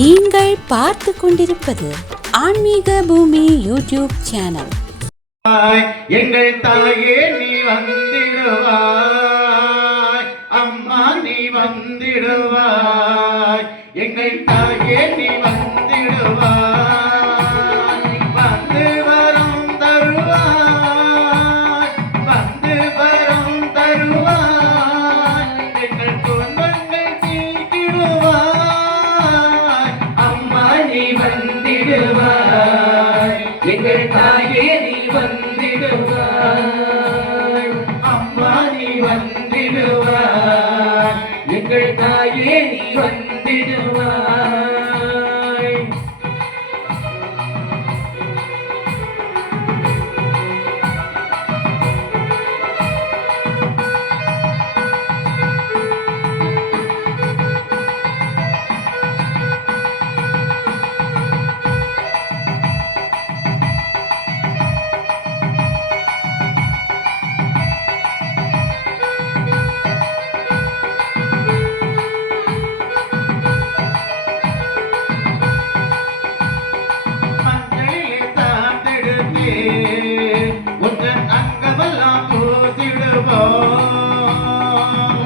நீங்கள் பார்த்து கொண்டிருப்பது ஆன்மீக பூமி யூடியூப் சேனல். எங்கள் தாயே நீ வந்திடுவாய், அம்மா நீ வந்திடுவாய், எங்கள் தாயே நீ வந்திடுவாய், வந்து வரம் தருவாய், வந்து வரம் தருவாய், எங்கள் துன்பங்கள் தீர்த்திடுவாய், அம்மா நீ வந்திடுவாய், எங்கள் தாயே நீ வந்திடுவாய், அம்மா நீ வந்திடுவாய், எங்கள் தாயே நீ வந்திடுவாய்.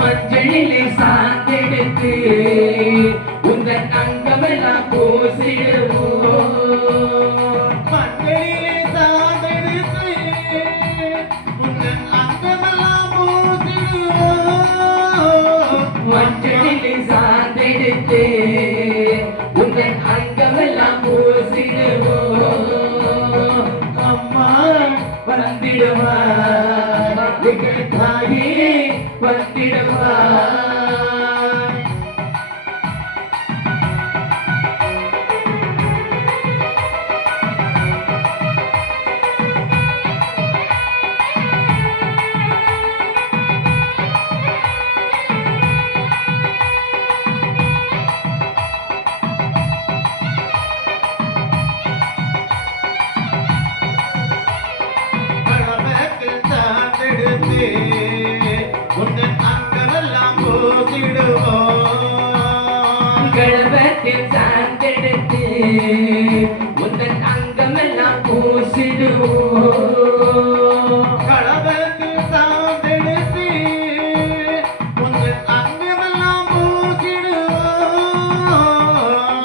மஞ்சளிலே சாந்தெடுத்து உந்தன் அங்கமெல்லாம் பூசிடுவோம், மஞ்சளிலே சாந்தெடுத்து உந்தன் அங்கமெல்லாம் பூசிடுவோம், மஞ்சளிலே சாந்தெடுத்து உந்தன் அங்கமெல்லாம் பூசிடுவோம், அம்மா வந்திடுவாய், எங்கள் தாயே வந்திடுவாய். கணவத்தில் சாந்தெடுத்து உந்தன் அங்கமெல்லாம் பூசிடுவோம், கணவத்தில் சாந்தெடுத்து உந்தன் அங்கமெல்லாம் பூசிடுவோம்,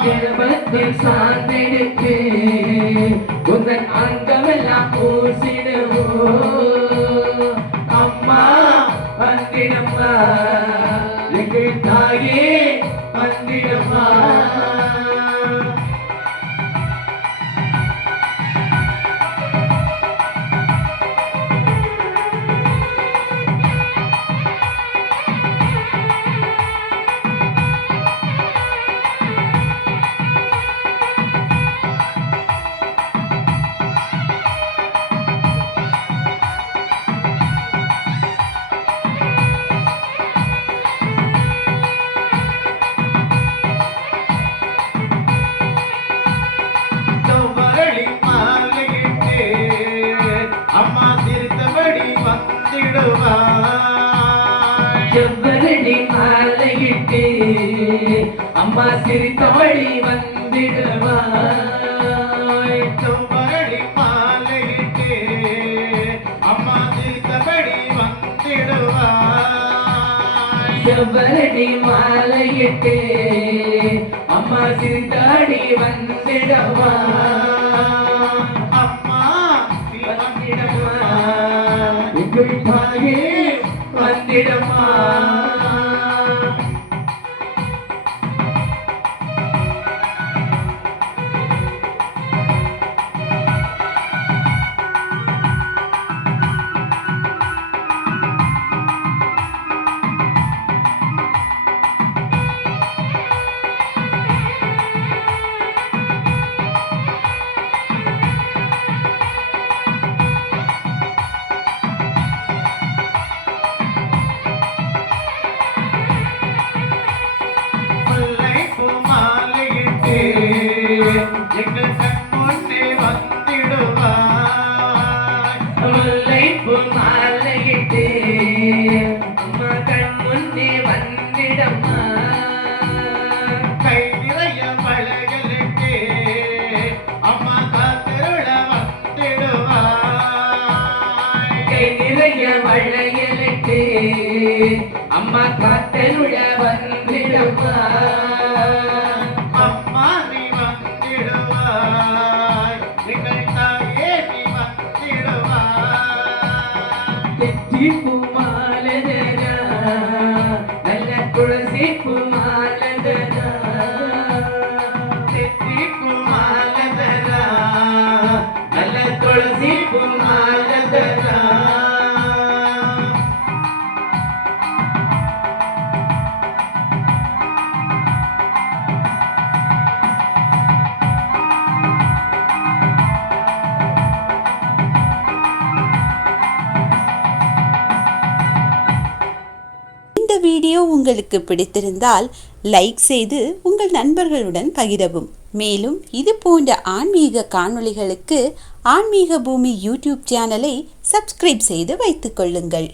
கணவத்தில் சாந்தெடுத்து உந்தன் அங்கமெல்லாம் பூசிடுவோம், அம்மா வந்திடம்மா, எங்கள் தாயே வந்திடம்மா. செவ்வரடி மாலையிட்டு அம்மா சிரித்தபடி வந்திடுவாய், செவ்வரடி மாலையிட்டு அம்மா சிரித்தபடி வந்திடுவாய், செவ்வரடி மாலையிட்டு அம்மா சிரித்தபடி வந்திடுவாய், அம்மா வந்திடுவாய், எங்கள் தாயே வந்திடம்மா. அம்மா காத்தருள வந்திடுமா அம்மா நீ வந்திடுவாய் எங்கள் தாயே நீ வந்திடுவாய் தெச்சி பூமாலதரா நல்ல துளசி பூமாலதரா தெத்தி குமாலதரா நல்ல துளசி பூமாலதரா இந்த வீடியோ உங்களுக்கு பிடித்திருந்தால் லைக் செய்து உங்கள் நண்பர்களுடன் பகிரவும். மேலும் இது போன்ற ஆன்மீக காணொளிகளுக்கு ஆன்மீக பூமி யூடியூப் சேனலை சப்ஸ்கிரைப் செய்து வைத்துக் கொள்ளுங்கள்.